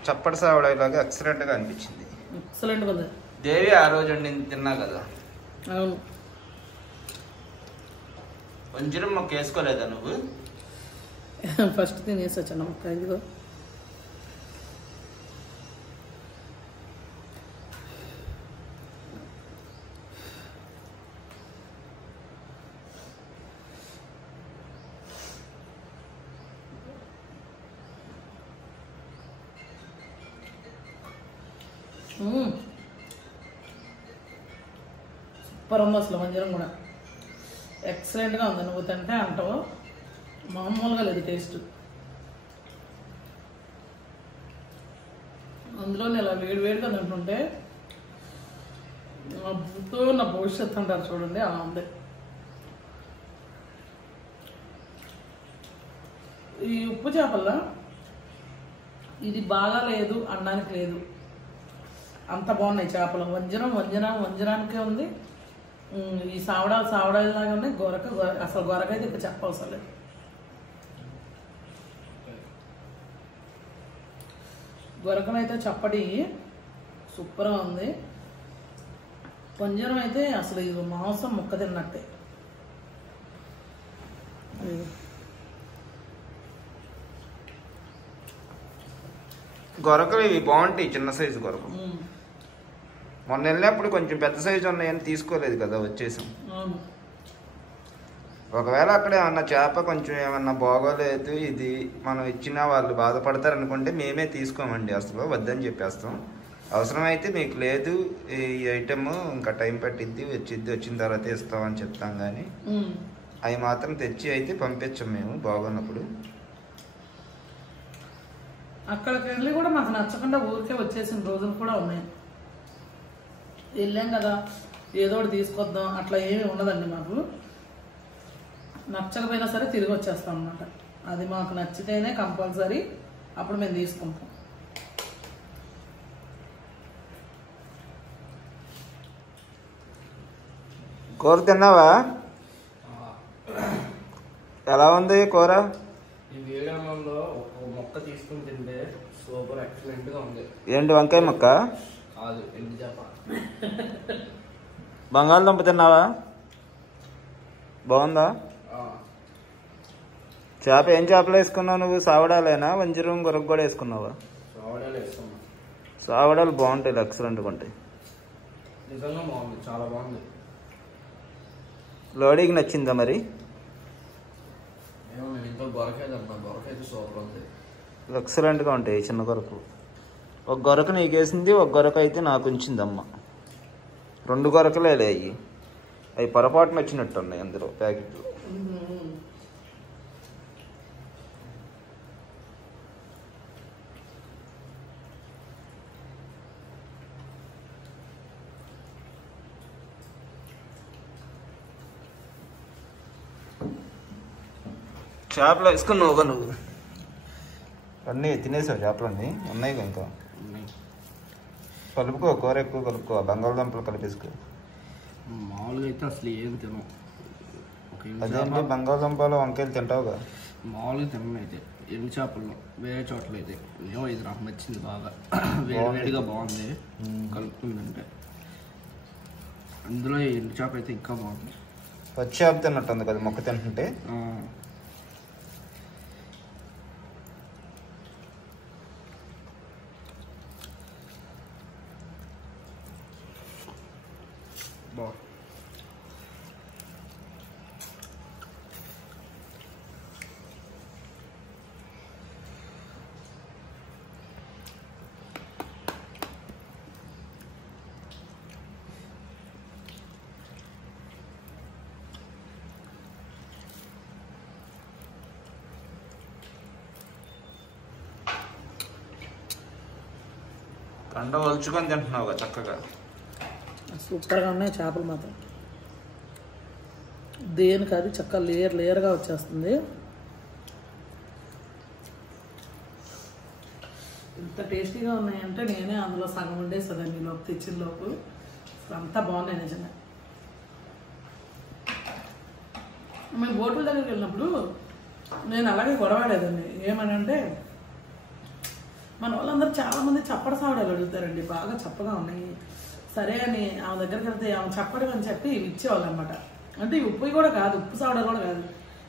చప్పటి సావడ ఇలాగా ఎక్సలెంట్గా అనిపించింది. ఎక్సలెంట్గా ఉంది. దేవి ఆ రోజు నేను తిన్నా కదా. అవును. వంజరం మొక్క వేసుకోలేదా నువ్వు? ఫస్ట్ తినేసి వచ్చాను మొక్క. ఇదిగో సూపర్ ఉంది అసలు. మంజరం కూడా ఎక్సలెంట్గా ఉంది. నువ్వు తింటే అంటావు, మామూలుగా లేదు టేస్ట్. అందులో ఇలా వేడిగా తింటుంటే అబ్బుతో నా భవిష్యత్తు అంటారు చూడండి, అలా ఉంది. ఈ ఉప్పు చేపల్లో ఇది బాగా లేదు అనడానికి లేదు, అంత బాగున్నాయి చేపలు. వంజరానికే ఉంది. ఈ సావడాలాగా ఉన్నాయి. అసలు గొరకైతే ఇప్పుడు చెప్పవసరం లేదు. గొరకనైతే చప్పటి సూపర్గా ఉంది. వంజరం అయితే అసలు ఇది మాంసం ముక్క తిన్నట్టే. గొరకలు ఇవి బాగుంటాయి, చిన్న సైజు గొరకలు. మొన్న వెళ్ళినప్పుడు కొంచెం పెద్ద సైజు ఉన్నాయని తీసుకోలేదు కదా, వచ్చేసాం. ఒకవేళ అక్కడ ఏమన్నా చేప కొంచెం ఏమన్నా బాగోలేదు, ఇది మనం ఇచ్చినా వాళ్ళు బాధపడతారు అనుకుంటే మేమే తీసుకోమండి, అసలు వద్దని చెప్పేస్తాం. అవసరమైతే మీకు లేదు ఈ ఐటమ్ ఇంకా టైం పట్టిద్ది, వచ్చిన తర్వాత ఇస్తామని చెప్తాం. కానీ అవి మాత్రం తెచ్చి అయితే పంపించాం మేము బాగున్నప్పుడు. అక్కడికి వెళ్ళి కూడా మాకు నచ్చకుండా ఊరికే వచ్చేసిన రోజులు కూడా ఉన్నాయి. వెళ్ళాం కదా ఏదో ఒకటి తీసుకొద్దాం అట్లా ఏమీ ఉండదండి మాకు. నచ్చకపోయినా సరే తిరిగి వచ్చేస్తాం అన్నమాట. అది మాకు నచ్చితేనే కంపల్సరీ అప్పుడు మేము తీసుకుంటాం. కూర తిన్నావా? ఎలా ఉంది కూర? ఈ వేడిలో ఒక మొక్క తీసుకుని తింటే సూపర్ ఎక్సలెంట్ గా ఉంది. ఏంటి వంకాయ మొక్క కాదు, ఎండు చేప. బంగాళదుంప తిన్నావా? బాగుందా? చేప ఏం చేపలు వేసుకున్నావు నువ్వు? సావడాలేనా, వంజరం గొరగ కూడా వేసుకున్నావా? సావడాలు వేసుకున్నా. సావడాలు బాగుంటాయి, ఎక్సలెంట్గా ఉంటాయి. నిజంగా బాగుంది, చాలా బాగుంది. లోడీకి నచ్చిందా మరి? ఏమో నేను ఇంత గొరకైతే అన్నా, గొరకైతే సూపర్ ఉంది. ఎక్సలెంట్గా ఉంటాయి చిన్న గొరకు. ఒక గొరకు నీకేసింది, ఒక గొరకు అయితే నాకు ఉంచిందమ్మ. 2 గొరకలే అవి. అవి పొరపాటున వచ్చినట్టు ఉన్నాయి అందులో ప్యాకెట్లు. చేపలు వేసుకున్నావుగా నువ్వు? అన్నీ తినేసావు చేపలన్నీ? ఉన్నాయి ఇంకా కలుపుకో, కూర ఎక్కువ కలుపుకో, బంగాళదుంపలు కలిపేసుకో. మామూలుగా అయితే అసలు ఏం తినం. అదేంటి బంగాళదుంపలు వంకాయలు తింటావుగా? మామూలుగా తినం అయితే ఎండు చేపల్లో వేరే చోట్ల అయితే ఏమో ఇది నాకు నచ్చింది బాగా. వేడిగా బాగుంది కలుపుకుందంటే. అందులో ఎండు చేప అయితే ఇంకా బాగుంది. పచ్చి చేప తిన్నట్టుంది కదా మొక్క తింటుంటే. బాగుంది. కండ ఒలుచుకొని తింటున్నావుగా చక్కగా. సూపర్గా ఉన్నాయి చేపలు మాత్రం. దేనికి అది చక్కగా లేయర్గా వచ్చేస్తుంది. ఇంత టేస్టీగా ఉన్నాయంటే నేనే అందులో సగం ఉండేస్తుందండి లోపు తెచ్చిన లోపు. అంతా బాగున్నాయి నిజంగా. మేము బోటుల దగ్గరికి వెళ్ళినప్పుడు నేను అలాగే గొడవాడేదండి. ఏమని అంటే మన వాళ్ళందరూ చాలామంది చప్పడ సావడాలు అడుగుతారండి, బాగా చప్పగా ఉన్నాయి. సరే అని ఆమె దగ్గరికి వెళ్తే ఆమె చప్పడం అని చెప్పి ఇచ్చేవాళ్ళు అనమాట. అంటే ఉప్పు కూడా కాదు, ఉప్పు సావడం కూడా కాదు.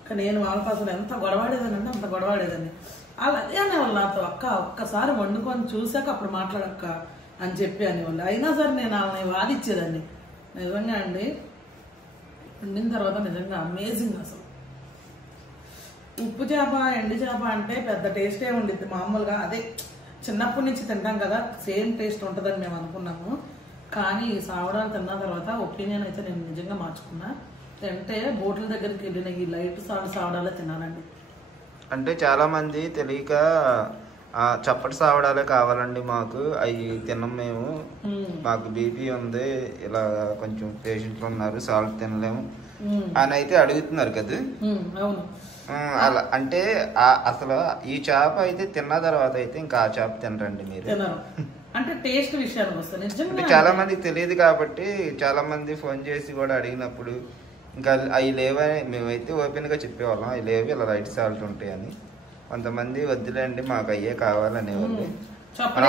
కానీ నేను వాళ్ళ కోసం ఎంత గొడవాడేదని అంటే అంత గొడవాడేదని. వాళ్ళు అదే అనేవాళ్ళు నాతో, ఒక్కసారి వండుకొని చూశాక అప్పుడు మాట్లాడక్క అని చెప్పి అనేవాళ్ళు. అయినా సరే నేను వాళ్ళని వాదిచ్చేదాన్ని. నిజంగా అండి వండిన తర్వాత నిజంగా అమేజింగ్. అసలు ఉప్పు చేప ఎండు చేప అంటే పెద్ద టేస్టే ఉండిద్ది మామూలుగా. అదే చిన్నప్పటి నుంచి తింటాం కదా, సేమ్ టేస్ట్ ఉంటుందని మేము అనుకున్నాము. కానీ ఈ సావడాలు తిన్న తర్వాత ఒపీనియన్ అయితే నేను నిజంగా మార్చుకున్నా. తింటే బోట్ల దగ్గరికి వెళ్ళిన ఈ లైట్ సావడాలే తినాలండి. అంటే చాలా మంది తెలియక చప్పటి సావడాలే కావాలండి మాకు, అవి తినం మేము, మాకు బీపీ ఉంది, ఇలా కొంచెం పేషెంట్లు ఉన్నారు, సాల్ట్ తినలేము అని అయితే అడుగుతున్నారు కదా. అవును. అలా అంటే అసలు ఈ చేప అయితే తిన్న తర్వాత అయితే ఇంకా ఆ చేప తినరండి మీరు. అంటే టేస్ట్ విషయానికి వస్తే నిజంగా చాలా మందికి తెలియదు కాబట్టి చాలా మంది ఫోన్ చేసి కూడా అడిగినప్పుడు ఇంకా అవి లేవని మేమైతే ఓపెన్ గా చెప్పేవాళ్ళం, అవి లేవు ఇలా లైట్ సాల్ట్ ఉంటాయని. కొంతమంది వద్దులేండి మాకు అయ్యే కావాలనేవాళ్ళు.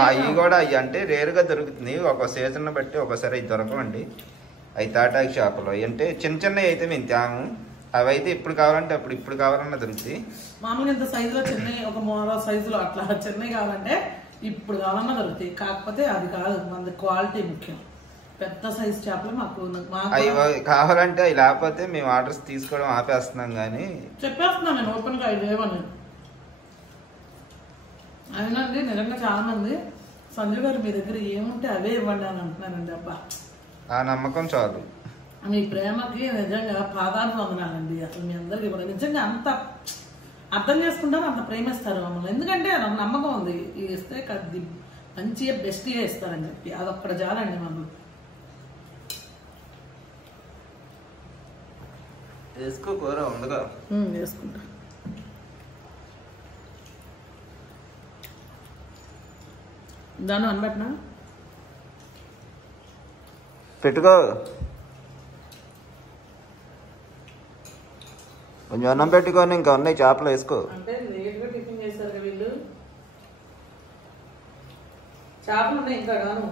అవి కూడా అవి అంటే రేరుగా దొరుకుతుంది, ఒక సీజన్ బట్టి ఒకసారి అవి దొరకవండి. అవి తాటాకి చేపలు అంటే చిన్న చిన్నవి అయితే మేము తాము, అవి అయితే ఇప్పుడు కావాలంటే అప్పుడు ఇప్పుడు కావాలన్నా దొరుకుతాయి. మామూలుగా ఇంత సైజులో చిన్నవి, ఒక మోర సైజులో అట్లా చిన్నవి కావాలంటే ఇప్పుడు కావాలన్నా దొరుకుతాయి. కాకపోతే అది కాదు, మన క్వాలిటీ ముఖ్యం. పెద్ద సైజు చేపలు మాకు అవి కావాలంటే అవి లేకపోతే మేము ఆర్డర్స్ తీసుకోవడం ఆపేస్తున్నాం. కానీ చెప్పేస్తున్నాను నేను ఓపెన్ గా, అవి లేవని. అయినండి నిజంగా చాలా మంది సంజయ్ గారు మీ దగ్గర ఏముంటే అవే ఇవ్వండి అని అంటున్నారండి. అబ్బా ఆ నమ్మకం చాలు. మీ ప్రేమకి నిజంగా పాదాలు వందనాలండి. అసలు మీ అందరికీ కూడా నిజంగా అంత అర్థం చేసుకుంటారు, అంత ప్రేమిస్తారు మమ్మల్ని. ఎందుకంటే నాకు నమ్మకం ఉంది, ఇది ఇస్తే మంచిగా బెస్ట్గా ఇస్తారని చెప్పి. అదొక్కడ చాలండి మాకు. వేసుకో కూర ఉండగా వేసుకుంటా. దాన్ని అనబెట్టినా పెట్టుకో, కొంచెం అన్నం పెట్టుకొని ఇంకా ఉన్నాయి చేపలు వేసుకో. అంటే లేట్గా టిఫిన్ చేస్తారు వీళ్ళు. చేపలు ఉన్నాయి ఇంకా గాను.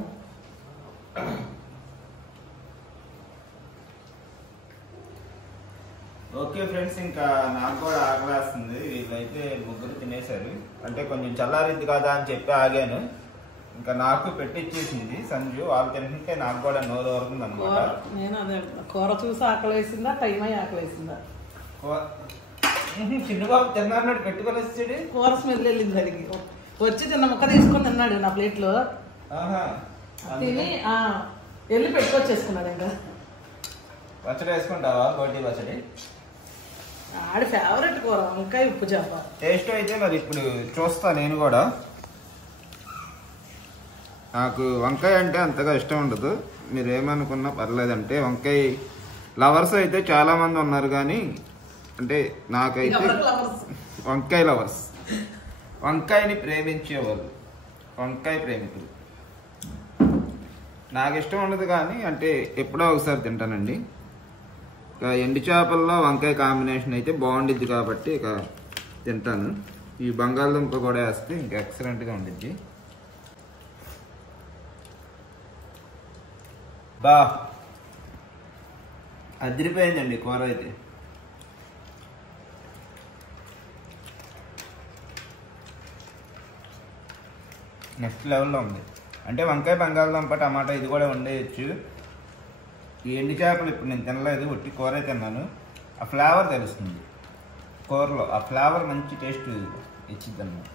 ఓకే ఫ్రెండ్స్, ఇంకా నాకు కూడా ఆకలేస్తుంది. వీళ్ళైతే ముగ్గురు తినేశారు. అంటే కొంచెం చల్లారిద్ది కదా అని చెప్పి ఆగాను. ఇంకా నాకు పెట్టిచ్చేసింది సంజు. వాళ్ళు తింటుంటే నాకు కూడా నోరు వరకుంది అనమాట. నేను అదే కూర చూసి ఆకలేసిందా, టైం అయ్యి ఆకలేసిందా? చిన్నబాబు తిన్నాడు పెట్టుకొని వచ్చాడు. కూర స్మెల్ వెళ్ళింది దానికి. వచ్చి చిన్న ముక్క తీసుకొని తిన్నాడు నా ప్లేట్లో. తిని వెళ్ళి పెట్టుకొచ్చేసుకున్నాడు. ఇంకా పచ్చడి వేసుకుంటావా? బోటి పచ్చడి ఆడి ఫేవరెట్ కూర వంకాయ ఉప్పు చేప. టేస్ట్ అయితే మరి ఇప్పుడు చూస్తా నేను కూడా. నాకు వంకాయ అంటే అంతగా ఇష్టం ఉండదు. మీరు ఏమనుకున్నా పర్లేదంటే వంకాయ లవర్స్ అయితే చాలా మంది ఉన్నారు, కానీ అంటే నాకైతే వంకాయ లవర్స్, వంకాయని ప్రేమించేవాళ్ళు, వంకాయ ప్రేమికులు. నాకు ఇష్టం ఉండదు, కానీ అంటే ఎప్పుడో ఒకసారి తింటానండి. ఇక ఎండు చేపల్లో వంకాయ కాంబినేషన్ అయితే బాగుండిద్ది కాబట్టి ఇక తింటాను. ఈ బంగాళదుంప కూడా వేస్తే ఇంకా ఎక్సలెంట్గా ఉండిద్ది. బా అదిరిపోయిందండి కూర అయితే. నెక్స్ట్ లెవెల్లో ఉంది. అంటే వంకాయ బంగాళదుంప టమాటా ఇది కూడా వండేయచ్చు. ఈ ఎండు చేపలు ఇప్పుడు నేను తినలేదు, ఒట్టి కూర తిన్నాను. ఆ ఫ్లేవర్ తెలుస్తుంది కూరలో, ఆ ఫ్లేవర్ మంచి టేస్ట్ ఇచ్చిద్ది అన్నమాట.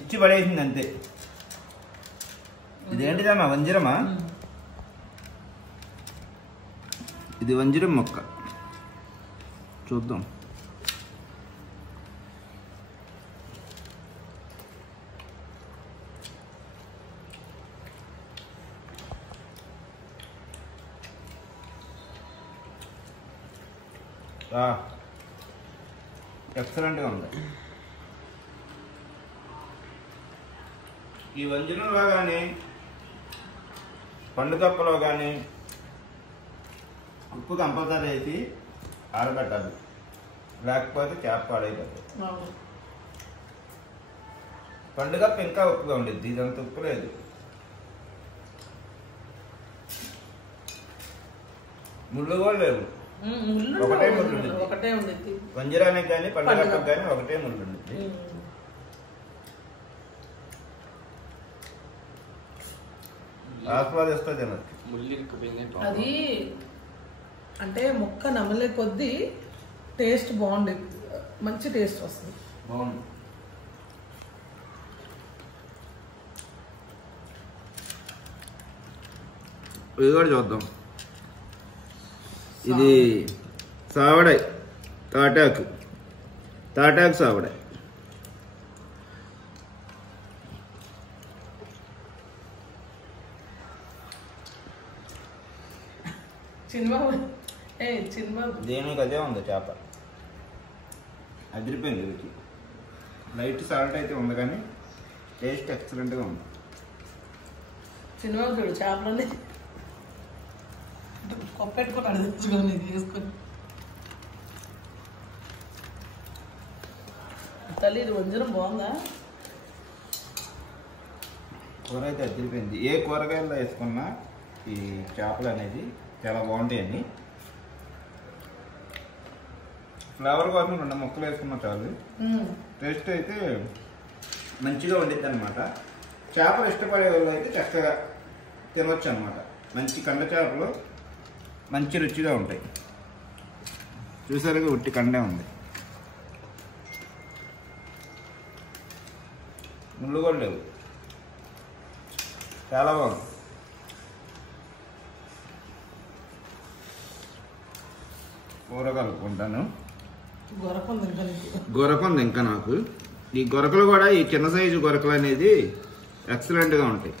ఇచ్చి పడేసింది అంతే. ఇదేంటిదమ్మా, వంజరమా? ఇది వంజరం మొక్క, చూద్దాం. ఎక్సలెంట్గా ఉంది. ఈ వంజనంలో కానీ పండుగప్పలో కానీ ఉప్పు కంపల్సరీ అయితే ఆరబెట్టాలి, లేకపోతే చేప పాడైపోతుంది. పండుగప్ప ఇంకా ఉప్పుగా ఉండిద్ది, ఇదంత ఉప్పు లేదు. ముళ్ళు కూడా లేవు, ఒకటే ముళ్ళు ఉండిద్ది. వంజరానికి కానీ పండుగప్పకి కానీ ఒకటే ముళ్ళు ఉండిద్ది. ఆస్వాదిస్తా తినచ్చు. అది అంటే ముక్క నమలే కొద్దీ టేస్ట్ బాగుండేది, మంచి టేస్ట్ వస్తుంది. బాగుంది. ఇది కూడా చూద్దాం. ఇది సావడాయి, తాటాకు సావడాయి. దేనికి అదే ఉంది చేప, అదిరిపోయింది. రుచి లైట్ సాల్ట్ అయితే ఉంది, కానీ టేస్ట్ ఎక్సలెంట్గా ఉంది. సినిమా చూడు, చేపలన్నీ కొప్పెట్టుకున్నాడు తెచ్చుకొని తీసుకొని. తల్లి ఇది వంజరం బాగుందా? కూర అయితే అదిరిపోయింది. ఏ కూరగాయల్లో వేసుకున్నా ఈ చేపలు అనేది చాలా బాగుంటాయండి. ఫ్లేవర్ కోసం 2 ముక్కలు వేసుకున్నా చాలు. టేస్ట్ అయితే మంచిగా ఉండిద్ది అనమాట. చేపలు ఇష్టపడే వాళ్ళు అయితే చక్కగా తినవచ్చు అనమాట. మంచి కండ చేపలు మంచి రుచిగా ఉంటాయి. చూసారుగా, ఉట్టి కండే ఉంది, ముళ్ళు కూడా లేవు. చాలా బాగుంది. కూర కలుపుకుంటాను. గొరకుంది ఇంకా నాకు. ఈ గొరకలు కూడా, ఈ చిన్న సైజు గొరకలు అనేది ఎక్సలెంట్గా ఉంటాయి.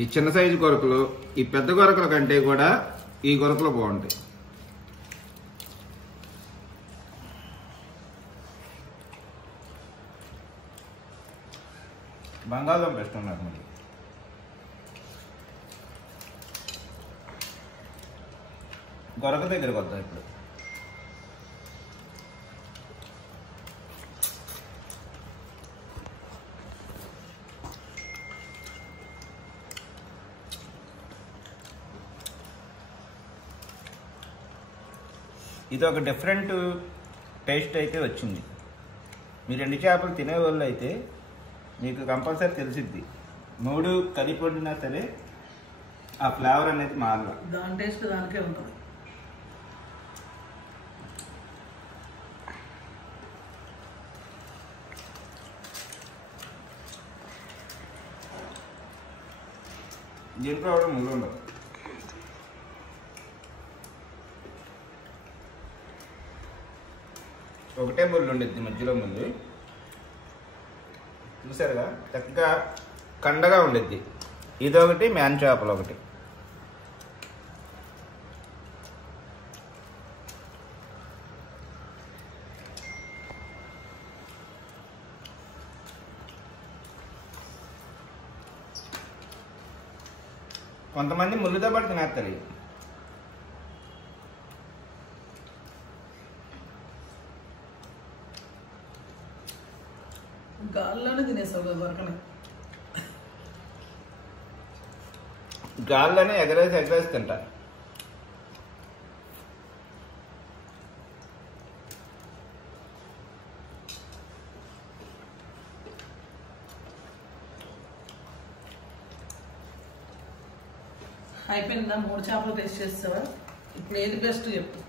ఈ చిన్న సైజు గొరకలు ఈ పెద్ద గొరకల కంటే కూడా ఈ గొరకలు బాగుంటాయి. బంగాళదుంప ఇష్టం నాకు. మరి గొరక దగ్గరికి వద్దాం ఇప్పుడు. ఇది ఒక డిఫరెంట్ టేస్ట్ అయితే వచ్చింది. మీరు ఎండు చేపలు తినేవాళ్ళు అయితే మీకు కంపల్సరీ తెలిసిద్ది. 3 కలిపి వండినా సరే ఆ ఫ్లేవర్ అనేది మారదు. దాని టేస్ట్ దానికే ఉంటుంది. దీంట్లో కూడా ముళ్ళు ఉండవు. ఒకటే ముళ్ళు ఉండేది, మధ్యలో ముళ్ళు చూసారుగా, చక్కగా కండగా ఉండేది. ఇదొకటి, మ్యాన్ చేపలు ఒకటి. కొంతమంది ముళ్ళుతో పాటు తినేస్తారు. గాల్లోనే తినేస్తావు దొరకనే. గాల్లోనే ఎగరేసి తింటారు. అయిపోయిందా? 3 చేపలు టేస్ట్ చేస్తావా? ఇప్పుడు ఏది బెస్ట్ చెప్పు.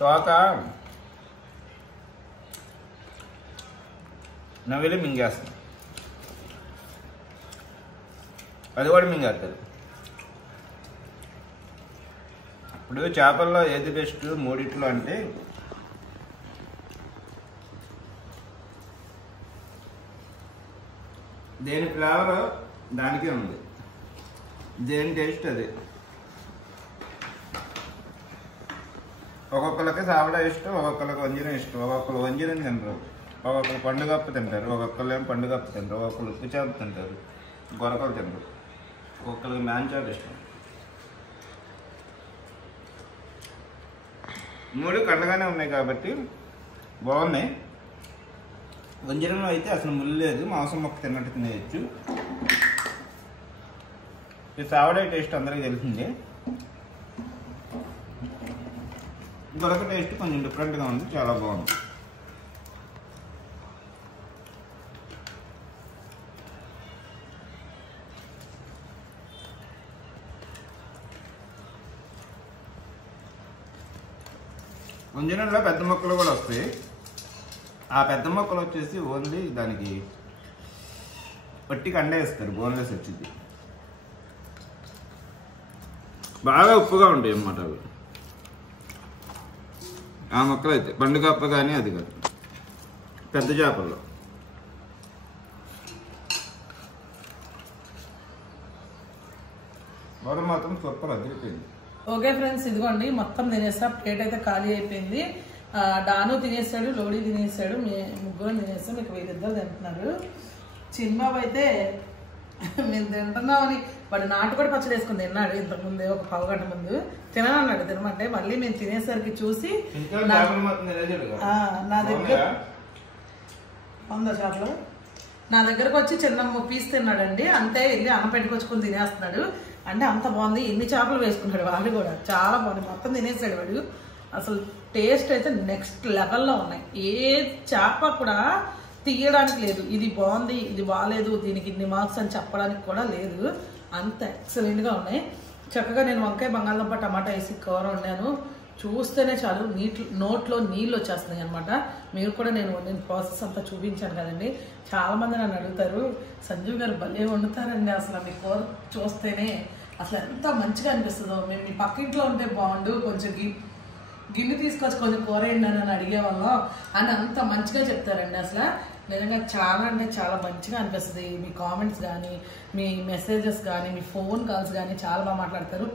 తోక నవ్విలి మింగేస్తుంది, అది కూడా మింగేస్తుంది. ఇప్పుడు చేపల్లో ఏది బెస్ట్ 3 అంటే దేని ఫ్లేవర్ దానికే ఉంది, దేని టేస్ట్ అది. ఒక్కొక్కరికి సావడ ఇష్టం, ఒక్కొక్కరికి వంజరం ఇష్టం. ఒక్కొక్కరు వంజరం తింటారు, ఒక్కొక్కరు పండుగప్పు తింటారు, ఒక్కొక్కరు ఏమో పండుగప్పు తింటారు, ఒక్కొక్కరు ఉప్పు చేప తింటారు, గొరకలు తింటారు, ఒక్కొక్కరికి మ్యాన్ చేప ఇష్టం. 3 కండగానే ఉన్నాయి కాబట్టి బాగున్నాయి. వంజరంలో అయితే అసలు ముళ్ళు లేదు, మాంసం మొక్క తిన్నట్టు తినేయచ్చు. ఈ సావడ టేస్ట్ అందరికీ తెలిసింది. గొరక టేస్ట్ కొంచెం డిఫరెంట్గా ఉంది, చాలా బాగుంది. వంజనంలో పెద్ద మొక్కలు కూడా వస్తాయి. ఆ పెద్ద మొక్కలు వచ్చేసి ఓన్లీ దానికి పట్టి కండ వేస్తారు, బోన్లెస్ వచ్చింది. బాగా ఉప్పుగా ఉంటాయి అన్నమాట అవి. ఆ మొక్కలు అయితే పండుగప్ప కానీ అది కాదు. పెద్ద చేపల్లో మొదలు మాత్రం సూపర్ అదిరిపోయింది. ఓకే ఫ్రెండ్స్, ఇదిగోండి మొత్తం తినేస్తా. ప్లేట్ అయితే ఖాళీ అయిపోయింది. డాను తినేస్తాడు, లోడీ తినేస్తాడు, ముగ్గురు తినేస్తాం. మీకు వీళ్ళిద్దరు తింటున్నారు. చిన్నబాబు అయితే మేము తింటున్నామని వాడు నాటుకోడి పచ్చడి వేసుకుని తిన్నాడు ఇంతకుముందే, ఒక 1/2 గంట ముందు. తినన్నాడు తినమంటే, మళ్ళీ మేము తినేసరికి చూసి నా దగ్గర ఉందా చేపలు, నా దగ్గరకు వచ్చి చిన్న పీస్ తిన్నాడండి. అంతే, వెళ్ళి అన్నం పెట్టుకొచ్చుకొని తినేస్తున్నాడు. అంటే అంత బాగుంది. ఎన్ని చేపలు వేసుకున్నాడు వాడు కూడా, చాలా బాగుంది. మొత్తం తినేసాడు వాడు. అసలు టేస్ట్ అయితే నెక్స్ట్ లెవెల్లో ఉన్నాయి. ఏ చేప కూడా తీయడానికి లేదు, ఇది బాగుంది ఇది బాగాలేదు దీనికి ఇన్ని మార్క్స్ అని చెప్పడానికి కూడా లేదు. అంత ఎక్సలెంట్గా ఉన్నాయి. చక్కగా నేను వంకాయ బంగాళదుంప టమాటా వేసి కూర వండాను. చూస్తేనే చాలు నోట్లో నీళ్ళు వచ్చేస్తున్నాయి అనమాట. మీరు కూడా నేను ప్రాసెస్ అంతా చూపించాను కదండి. చాలామంది నన్ను అడుగుతారు, సంజీవ్ గారు భలే వండుతారండి, అసలు మీ కూర చూస్తేనే అసలు ఎంత మంచిగా అనిపిస్తుందో. మేము మీ పక్కింట్లో ఉంటే బాగుండు, కొంచెం గిన్నె తీసుకొచ్చి కొంచెం కూర వేయండి అని అడిగేవాళ్ళం అని అంత మంచిగా చెప్తారండి. అసలు నిజంగా చాలా అంటే చాలా మంచిగా అనిపిస్తుంది. మీ కామెంట్స్ కానీ, మీ మెసేజెస్ కానీ, మీ ఫోన్ కాల్స్ కానీ చాలా బాగా మాట్లాడతారు.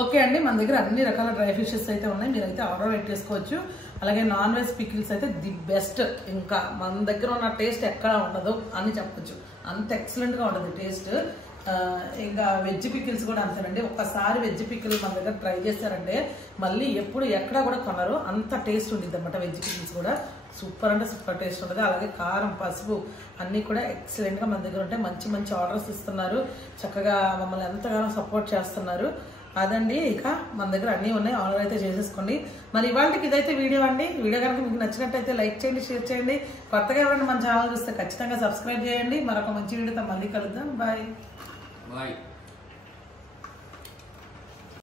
ఓకే అండి, మన దగ్గర అన్ని రకాల డ్రై ఫిషెస్ అయితే ఉన్నాయి, మీరైతే ఆర్డర్ పెట్టేసుకోవచ్చు. అలాగే నాన్ వెజ్ పికిల్స్ అయితే ది బెస్ట్. ఇంకా మన దగ్గర ఉన్న టేస్ట్ ఎక్కడ ఉండదు అని చెప్పొచ్చు, అంత ఎక్సలెంట్గా ఉంటుంది టేస్ట్. ఇంకా వెజ్ పికిల్స్ కూడా అంతేనండి. ఒక్కసారి వెజ్ పికిల్ మన దగ్గర ట్రై చేస్తారంటే మళ్ళీ ఎప్పుడు ఎక్కడ కూడా కొనరు, అంత టేస్ట్ ఉంటుంది అనమాట వెజ్ పికిల్స్ కూడా. సూపర్ అంటే సూపర్ టేస్ట్ ఉంటుంది. అలాగే కారం, పసుపు అన్నీ కూడా ఎక్సలెంట్గా మన దగ్గర ఉంటాయి. మంచి మంచి ఆర్డర్స్ ఇస్తున్నారు, చక్కగా మమ్మల్ని ఎంతగానో సపోర్ట్ చేస్తున్నారు. అదండి, ఇక మన దగ్గర అన్నీ ఉన్నాయి, ఆర్డర్ అయితే చేసేసుకోండి. మరి ఇవాళకి ఇదైతే వీడియో అండి. వీడియో కనుక మీకు నచ్చినట్టయితే లైక్ చేయండి, షేర్ చేయండి. కొత్తగా ఎవరైనా మన ఛానల్ చూస్తే ఖచ్చితంగా సబ్స్క్రైబ్ చేయండి. మరొక మంచి వీడియోతో మళ్ళీ కలుద్దాం. బాయ్.